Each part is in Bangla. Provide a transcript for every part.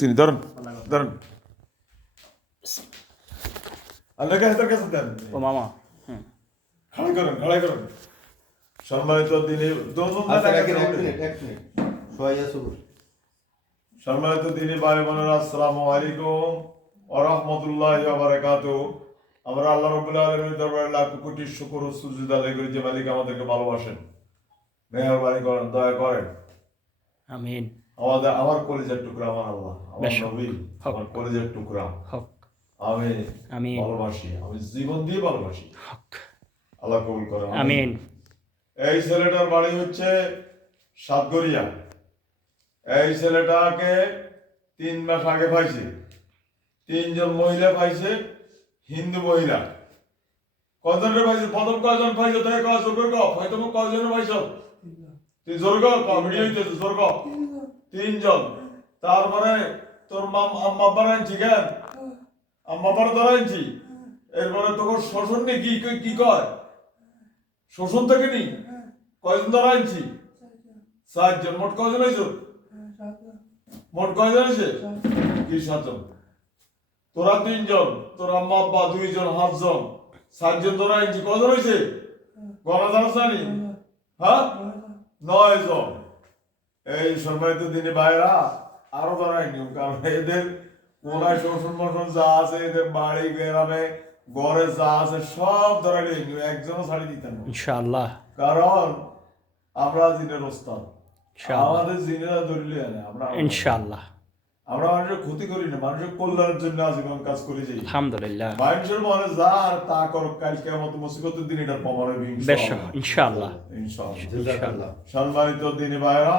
sini ধরুন ধরুন আল্লাহ কাছে কাছে দেন ও মামা খাড়া করুন সম্মানিত দিনী সম্মানিত দিনী ভাই বোনেরা আসসালামু আলাইকুম ওয়া রাহমাতুল্লাহি ওয়া বারাকাতুহু। আমরা আল্লাহ রাব্বুল আলামিনের দরবারে লাখ কোটি শুকর ও সুজদা আদায় করি যে মালিক আমাদেরকে ভালোবাসেন, মেহেরবানি করেন, দয়া করেন। আমিন। আমার কলিজার টুকরা আমার আল্লাহ, আমার নবী আমার কলিজার টুকরা, আমি ভালোবাসি, আমি জীবন দিয়ে ভালোবাসি। আল্লাহ কবুল করেন, আমিন। এই ছেলেটার বাড়ি হচ্ছে সাতগড়িয়া। এই ছেলেটাকে 3 মাস আগে পাইছে, 3 জন মহিলা পাইছে, হিন্দু মহিলা। কজনের পাইছে? প্রথম কজন পাইছে? তাই কয় জোর কর, হয়তো কজনের পাইছ? তুই জোর কর, ভিডিও হইতেছে, জোর কর। 3 জন। তারপরে তোর আম্মা বানাইছি কেন? আম্মা বাড়া ধরাইছি। এরপরে তোর শোষণ নেই কি কয়? শোষণ থেকে নি কয়জন ধরাইছি? 7 জন। মোট কয়জন হয়েছে? মোট কয়জন হয়েছে? কি 7 জন? তোরা 3 জন, তোর আম্মা আব্বা 2 জন, 8 জন, 7 জন ধরাইছি। কয়জন হয়েছে? গণা জানাস জানি? হ্যাঁ, 9 জন। এই সম্মানিত দিনী ভাইরা আরো ধরাইনি, কারণ এদের কোনায় শোষণ মোষণ যা আছে, এদের বাড়ি গ্রামে ঘরে যা আছে সব ধরাইনি, একজনও ছাড়ি দিতেন না ইনশাআল্লাহ। কারণ আমরা জিনের ওস্তাদ, আমাদের জিনেরা ধরলে আমরা ইনশাআল্লাহ আমরা মানুষের ক্ষতি করি না, মানুষের কল্যাণের জন্য আজীবন কাজ করে যাই। আলহামদুলিল্লাহ। মানুষের মনে যা আর তা করুক, কাল কিয়ামত মুসিবতের দিন এটার প্রমাণ হবে ইনশাআল্লাহ। ইনশাআল্লাহ। সম্মানিত দিনী ভাইরা,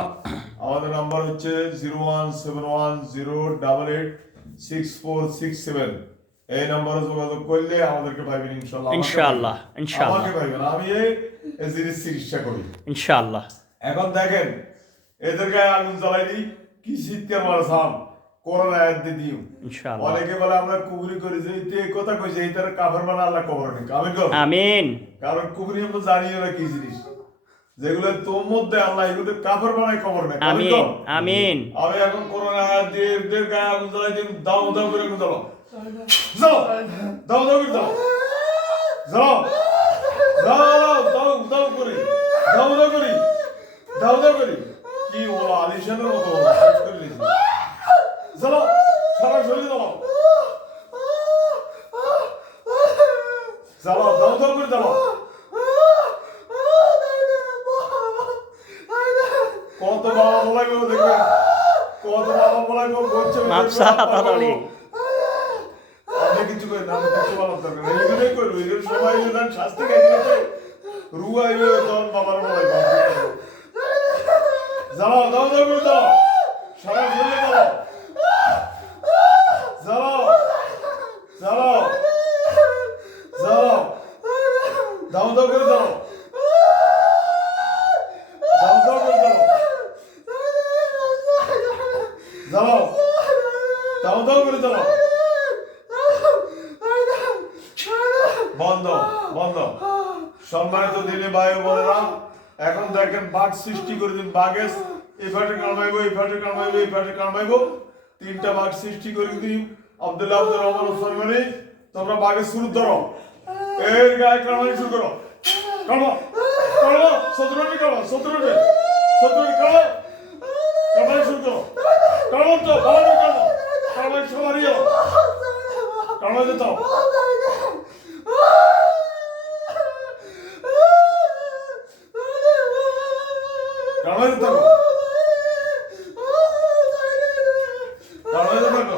আমাদের নাম্বার হচ্ছে 01710886467। এই নম্বরে যোগাযোগ করলে আমাদেরকে পাইবেন ইনশাআল্লাহ। আমাকে পাইবেন, আমি এই জিনিস চিকিৎসা করি ইনশাআল্লাহ। এখন দেখেন এদের গায়ে আগুন জ্বালাই দিই, কি শীতকাল মারা সাম করোনা আয়াত দিয়ে দিও ইনশাআল্লাহ। অনেকে বলে আমরা কুবরি করি, যে এই কথা কইছে এই তার কাফের বানা আল্লাহ কবর নেই। আমিন। কারণ কুবরি আমরা জানি না কি জিনিস, যেগুলো তোর মধ্যে আল্লাহ এগুলো কাফের বানায় কবর নেই। আমিন আমিন। আমি এখন করোনা আয়াত দিয়ে এদের গায়ে আগুন জ্বালাই দিই, দাও দাও করে আগুন জ্বালাও, যাও দাও দাও করে যাও, যাও যাও দাও দাও করে দাও দাও করি দাও দাও করি। কি বলো আলিশানের মতো শেষ করে দিয়েছি। চলো সারা শরীর চলো, চলো দাও দাও করে চলো। কত বাবা বলাই গো, দেখবে কত বাবা বলাই গো বলছে আপনি কিছু করেন না, কিছু বলার দরকার নেই, এগুলোই করবো। এগুলো সবাই শাস্তি খাইছে, রু আইবে তখন বাবার বলাই জ্বালাও, দাও দাও করে দাও, সারা শরীরে দাও, জ্বালাও জ্বালাও জ্বালাও, দাও দাও করে দাও, দাও দাও করে দাও, জ্বালাও দাও দাও করে জ্বালাও। বন্ধ বন্ধ। সম্মানিত দিনী ভাই বোনেরা, এখন দেখেন বাঘ সৃষ্টি করে দিন, বাঘে এই ফাটে কামাইবো, এই ফাটে কামাইবো, এই ফাটে কামাইবো, 3টা বাঘ সৃষ্টি করে দিন। আব্দুল্লাহ আব্দুর রহমান ওসমান গনি, তোমরা বাঘের শুরু ধরো, এর গায়ে কামাই শুরু করো, কামো কামো 17টি কামো, 17টি কামো, কামাই শুরু করো, কামো তো ভালো কামো, কামাই সবারই কামাই দিতে কামাই দিতে কামাই দিতে কামো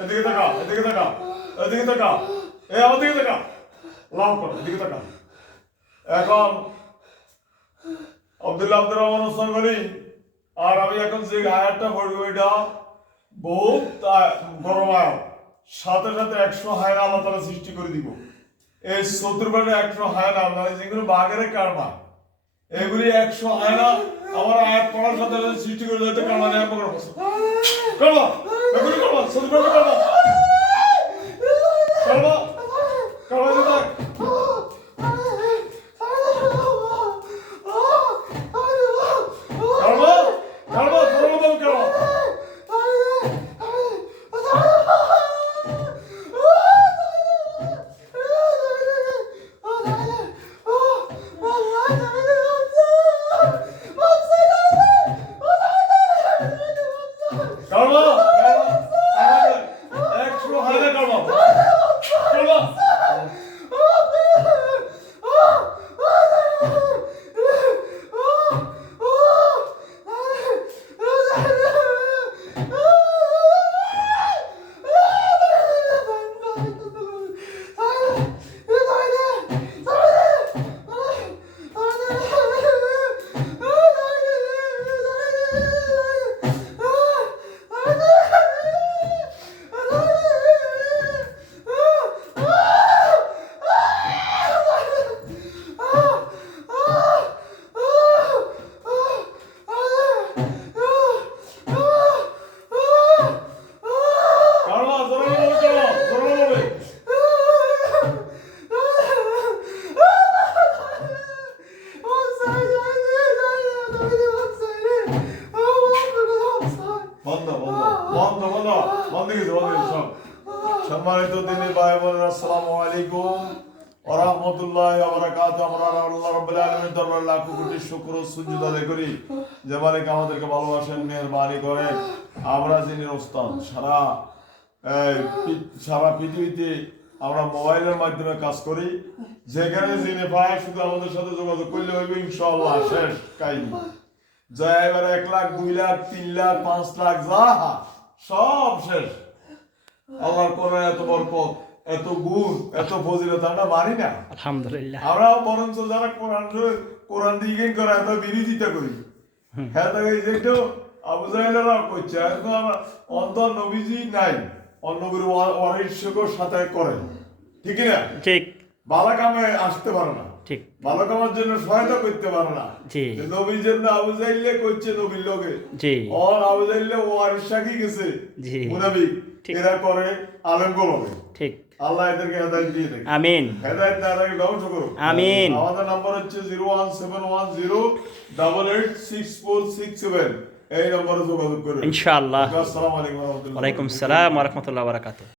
এদিকে তাকা, এদিকে তাকা, এদিকে তাকা, এই আমার দিকে তাকা, লাভ কর, এদিকে তাকা। এখন আব্দুল্লাহ আব্দুর রহমান ওসমান গনি আর আমি এখন যে আয়াতটা পড়বো এটা বহুত বড় আয়াত। সাথে সাথে 100 হায়না আল্লাহ তাআলা সৃষ্টি করে দিব। এই চতুর্পাশে 100 হায়না মানে যেগুলো বাঘের কারমা, এগুলি 100 হায়না আমার আয়াত পড়ার সাথে সাথে সৃষ্টি করে দিতে কারমা নেই পকড় বসো। কারমা, এগুলি কারমা, চতুর্পাশে কারমা। কারমা, কারমা যেটা কারমা, কারমা, কারমা দাও কারমা। কারমা, আমাদের 100 হায়না কারমা। কারমা। কারমা, জোরে বলো কারমা, জোরে বলো। বন্ধ বন্ধ বন্ধ বন্ধ বন্ধ গেছে বন্ধ গেছে সব। সম্মানিত দিনী ভাই বোনেরা, আসসালামু আলাইকুম ওয়া রাহমাতুল্লাহি ওয়া বারাকাতুহু। আমরা আল্লাহ রাব্বুল আলামিনের দরবারে লাখ কোটি শুকর ও সুজুদ আদায় করি যে মালিক আমাদেরকে ভালোবাসেন, মেহেরবানি করেন। আমরা যিনি ওস্তাদ সারা পৃথিবীতে আমরা মোবাইলের মাধ্যমে কাজ করি, যেখানে যিনি পায় শুধু আমাদের সাথে যোগাযোগ করলে হইবে, ইনশাআল্লাহ শেষ কাহিনী। যা এবার 1 লাখ 2 লাখ 3 লাখ 5 লাখ যা সব শেষ। আল্লাহর কোরআনে এত বরকত, এত গুণ, এত ফজিলত আমরা মানি না। আলহামদুলিল্লাহ। আমরা বরঞ্চ যারা কোরআন দিয়ে করে এত বিরোধিতা করি। হ্যাঁ, তো এই যে আবু জাহেলেরা করছে এখন আমরা অন্তর নবীজি নাই, অন্নবীর ওয়ারিসের সাথে করে, ঠিক না? ঠিক ভালো কামে আসতে পারে না, ঠিক ভালো কামের জন্য সহায়তা করতে পারে না। জি নবীর জন্য আবু জাহেলে করছে নবীর লোকে, জি আর আবু জাহেলে ওয়ারিস সাকি গেছে জি মুনাফিক, ঠিক। এরা করে আলেম গোলামে। ঠিক। আল্লাহ এদেরকে হেদায়েত দিয়ে দেয়, আমিন হেদায়েত না এদেরকে ধ্বংস করুক। আমিন। আমাদের নাম্বার হচ্ছে 01710886467, এই নম্বরে যোগাযোগ করুন ইনশাআল্লাহ। আসসালামু আলাইকুম ওয়া রাহমাতুল্লাহি ওয়ালাইকুম সালাম ওয়া রাহমাতুল্লাহি ওয়া বারাকাতুহু।